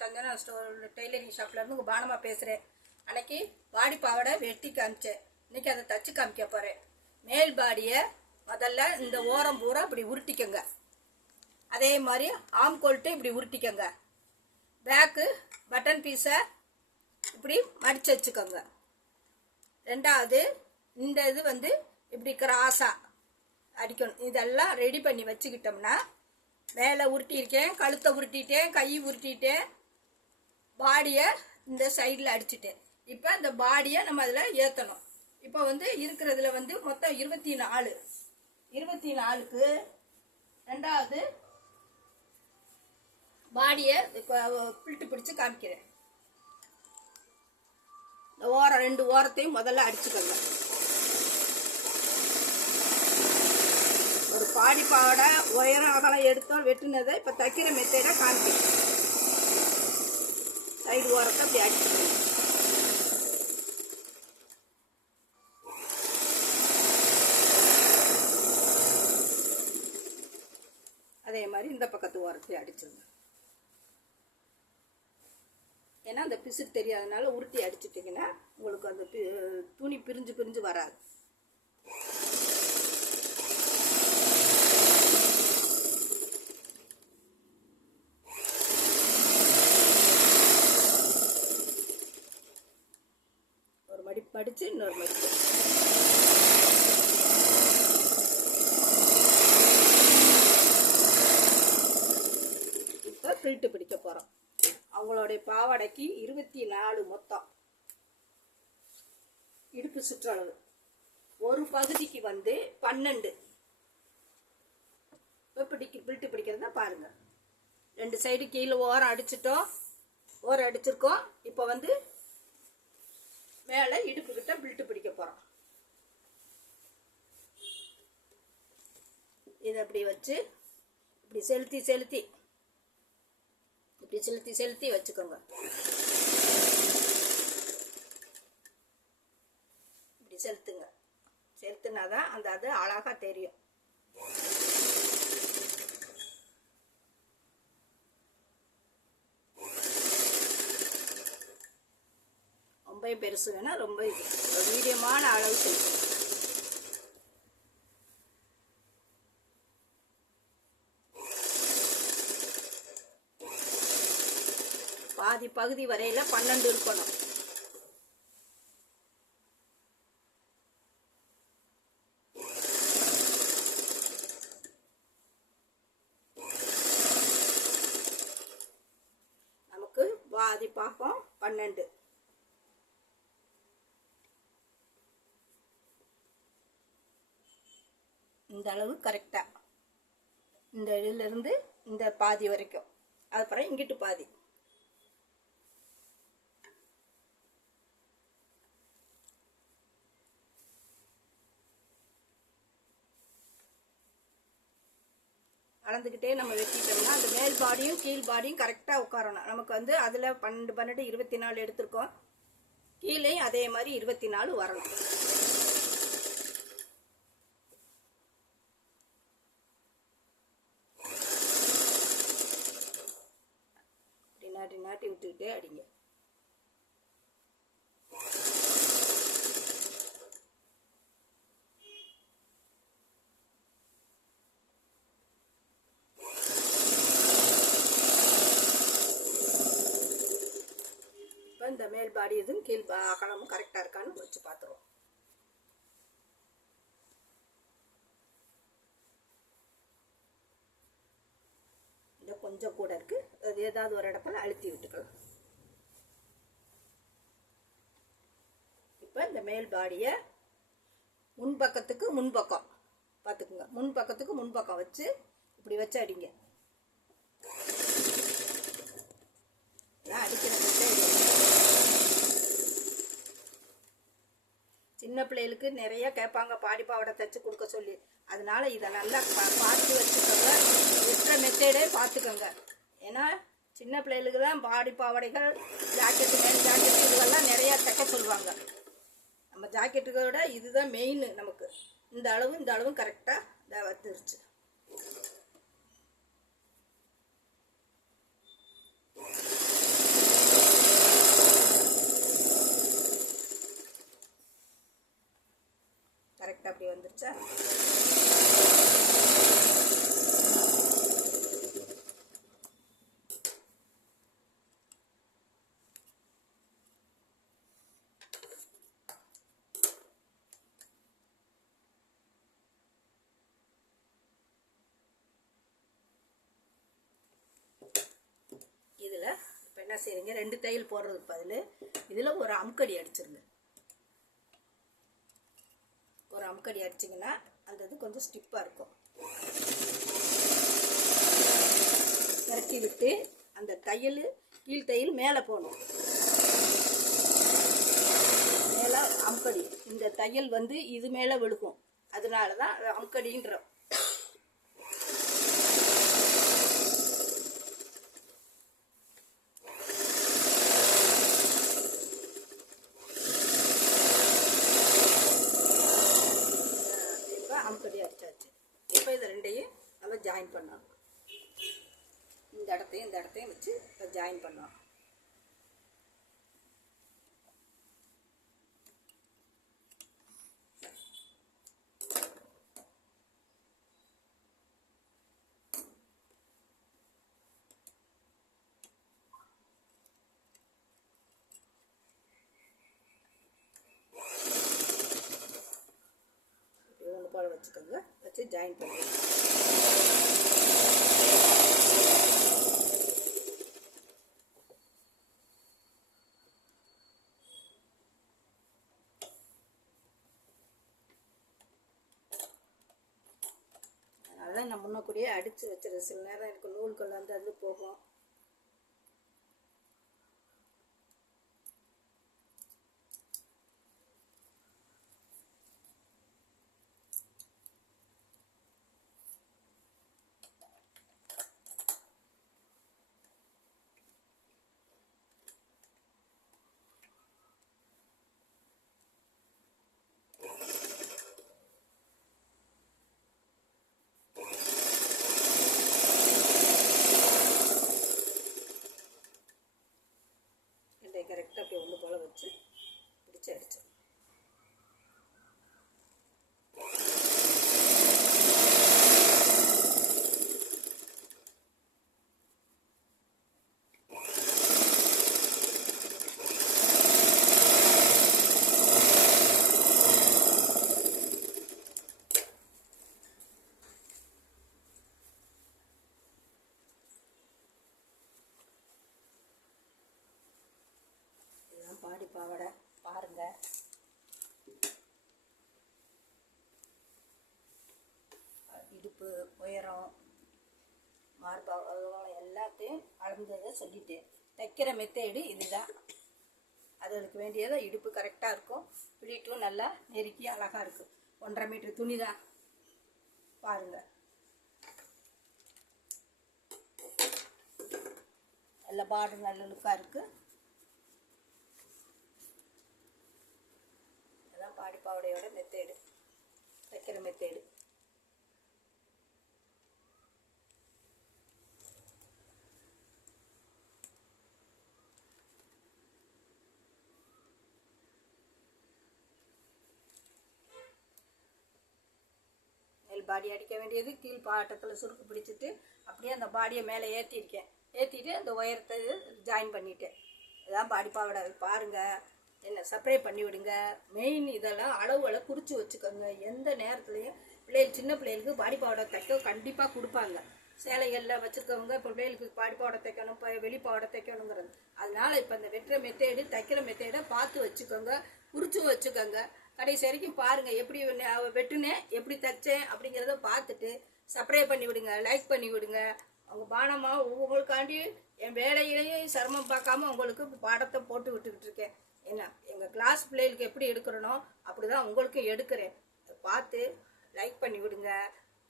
Santhana store tailoring ஷாப்லேருந்து உங்கள் பானமாக பேசுகிறேன். அன்னைக்கு பாடி பாவாடை வெட்டி காமிச்சேன். இன்றைக்கி அதை தச்சு காமிக்க போகிறேன். மேல் பாடியை முதல்ல இந்த ஓரம் பூரா இப்படி உருட்டிக்கங்க. அதே மாதிரி ஆம் கோல்ட்டு இப்படி உருட்டிக்கங்க. பேக்கு பட்டன் பீஸை இப்படி மடித்து வச்சுக்கோங்க. ரெண்டாவது இந்த இது இப்படி கிராஸாக அடிக்கணும். இதெல்லாம் ரெடி பண்ணி வச்சுக்கிட்டோம்னா மேலே உருட்டியிருக்கேன், கழுத்தை உருட்டிட்டேன், கை உருட்டிட்டேன், பாடியை இந்த சைடில் அடிச்சுட்டேன். இப்போ இந்த பாடியை நம்ம அதில் ஏற்றணும். இப்போ இருக்கிறதுல மொத்தம் 24க்கு ரெண்டாவது பாடியை இப்போ பில்ட்டு பிடிச்சி காமிக்கிறேன். இந்த ஓரம் 2 ஓரத்தையும் முதல்ல அடிச்சுக்கோங்க. ஒரு பாடி பாவாடை உயரம் அகலம் எடுத்தோம் வெட்டினதை இப்போ தைக்கிற மெத்தேடை காமிக்கிறேன். சைடு ஓரத்தை அப்படி அடிச்சுக்கோங்க. அதே மாதிரி இந்த பக்கத்து ஓரத்தை அடிச்சிருங்க. ஏன்னா அந்த பிசு தெரியாதனால உருட்டி அடிச்சுட்டிங்கன்னா உங்களுக்கு அந்த துணி பிரிஞ்சு வராது. ஒரு மடிப்பு அடித்து இன்னொரு மடிப்பு. இப்போ பில்ட்டு பிடிக்க போகிறோம். அவங்களுடைய பாவாடைக்கு 24 மொத்தம் இடுப்பு சுற்றளவு. ஒரு பகுதிக்கு 12. இப்போ பில்ட்டு பிடிக்கிறதா பாருங்க. 2 சைடு கீழே ஓரம் அடிச்சிட்டோம், ஓரம் அடிச்சிருக்கோம். இப்போ மேலே இடுப்பு கிட்ட பில்ட்டு பிடிக்க போகிறோம். இதை அப்படி வச்சு இப்படி செலுத்தி இப்படி செலுத்தி வச்சுக்கோங்க. இப்படி செலுத்துனாதான் அது அழகா தெரியும். ரொம்ப பெருசு வேணா ரொம்ப மீடியமான அளவு செலுத்துங்க. பாதி பகுதி வரையில 12 இருக்கணும். நமக்கு பாதி பாகம் 12. இந்த அளவு கரெக்டா இந்த இதுல இருந்து இந்த பாதி வரைக்கும், அப்புறம் இங்கிட்டு பாதி. அளந்துக்கிட்டே நம்ம வெட்டிட்டோம்னா அந்த மேல் பாடியும் கீழ் பாடியும் கரெக்டாக உட்காரணும். நமக்கு அதில் 12 24 எடுத்திருக்கோம். கீழேயும் அதே மாதிரி 24 வரணும். நாட்டி விட்டுக்கிட்டே அடிங்க. இந்த மேல் பாடி இதுவும் கீழ் அகலமும் கரெக்டாக இருக்கான்னு வச்சு பார்த்துருவோம். இந்த கொஞ்சம் கூட இருக்கு, அது ஏதாவது ஒரு இடத்துல அழுத்தி விட்டுக்கலாம். இப்போ இந்த மேல் பாடியை முன்பக்கத்துக்கு முன்பக்கம் பார்த்துக்குங்க. முன்பக்கத்துக்கு முன்பக்கம் வச்சு இப்படி வச்சு அடிங்க. அடிக்கிறது சின்ன பிள்ளைகளுக்கு நிறைய கேட்பாங்க பாடி பாவாடை தைச்சு கொடுக்க சொல்லி. அதனால இதை நல்லா பார்த்து வச்சுக்கோங்க. வெட்டுற மெத்தேடே பார்த்துக்கோங்க. ஏன்னா சின்ன பிள்ளைகளுக்கு தான் பாடி பாவாடைகள், ஜாக்கெட்டு, மேல் ஜாக்கெட்டு இதுவெல்லாம் நிறையா தைக்க சொல்லுவாங்க. நம்ம ஜாக்கெட்டுகளோட இதுதான் மெயின். நமக்கு இந்த அளவும் கரெக்டாக இதாக வந்துருச்சு. வந்துருச்சா? இதில் இப்போ என்ன செய்யுங்க, 2 தையல் போடுறதுக்கு பதில் இதில் ஒரு அமுக்கடி அடிச்சிருங்க. ஒரு அமுக்கடி அடிச்சிங்கன்னா அந்த இது கொஞ்சம் ஸ்டிப்பாக இருக்கும். இறக்கி விட்டு அந்த தையல் கீழ் தையல் மேலே போகணும். மேலே அமுக்கடி, இந்த தையல் வந்து இது மேலே விழுக்கும், அதனால தான் அமுக்கடின்றோம். அமுக்கடி அடிச்சாச்சு. இப்போ இது ரெண்டையும் நம்ம ஜாயின் பண்ணணும். இந்த இடத்தையும் வச்சு இப்போ ஜாயின் பண்ணணும். போல வச்சுக்கோங்க, வச்சு ஜாயின் பண்ணுங்க. அதனால நான் முன்னக்கூடியே அடித்து வச்சிருக்கேன். சில நேரம் எனக்கு நூல்கள் வந்து அது போகும். கரெக்டாக அப்படி ஒன்று போல் வச்சு பிடிச்சி அடிச்சு பாடி பாவாடை பாருங்க. இடுப்பு உயரம் மார்பகம் எல்லாத்தையும் அளந்ததை சொல்லிட்டேன். தைக்கிற மெத்தேடு இதுதான். அதுக்கு வேண்டியதை இடுப்பு கரெக்டாக இருக்கும், பிடிட்டும் நல்லா நெருக்கி அழகாக இருக்கும். 1.5 மீட்டர் துணி தான் பாருங்க. நல்ல பார்டர் நல்ல லுக்காக இருக்குது. பாடி பாவடையோட மெத்தேடு, தைக்கிற மெத்தேடு. மேல் பாடி அடிக்க வேண்டியது கீழ் பாட்டத்தில் சுருக்கு பிடிச்சிட்டு அப்படியே அந்த பாடியை மேலே ஏற்றிருக்கேன். ஏற்றிட்டு அந்த உயரத்தை ஜாயின் பண்ணிட்டேன். இதுதான் பாடி பாவடை. பாருங்கள், என்ன சப்ளை பண்ணி விடுங்க. மெயின் இதெல்லாம் அளவுகளை குறித்து வச்சுக்கோங்க. எந்த நேரத்துலையும் பிள்ளைகள் சின்ன பிள்ளைகளுக்கு பாடி பாவாடை தைக்க கண்டிப்பாக கொடுப்பாங்க. சேலைகளில் வச்சுருக்கவங்க இப்போ பிள்ளைகளுக்கு பாடி பாவாடை தைக்கணும், இப்போ வெளி பாவாடை தைக்கணுங்கிறது. அதனால் இப்போ இந்த வெட்டுற மெத்தேடு தைக்கிற மெத்தேடை பார்த்து வச்சுக்கோங்க, குறித்து வச்சுக்கோங்க. கடைசி வரைக்கும் பாருங்கள், எப்படி வெட்டுனேன் எப்படி தைச்சேன் அப்படிங்கிறத பார்த்துட்டு சப்ஸ்கிரைப் பண்ணி விடுங்க, லைக் பண்ணி விடுங்க. அவங்க பானமாக உங்களுக்காண்டி என் வேலையிலேயே சிரமம் பார்க்காம உங்களுக்கு பாடத்தை போட்டு விட்டுக்கிட்டு இருக்கேன். என்ன எங்கள் கிளாஸ் பிள்ளைகளுக்கு எப்படி எடுக்கிறனோ அப்படி தான் உங்களுக்கும் எடுக்கிறேன். பார்த்து லைக் பண்ணி விடுங்க,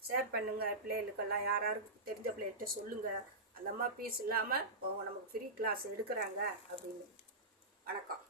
ஷேர் பண்ணுங்கள். பிள்ளைகளுக்கெல்லாம் யாராருக்கு தெரிஞ்ச பிள்ளைகிட்ட சொல்லுங்கள். அந்த மாதிரி ஃபீஸ் இல்லாமல் அவங்க நமக்கு ஃப்ரீ கிளாஸ் எடுக்கிறாங்க அப்படின்னு. வணக்கம்.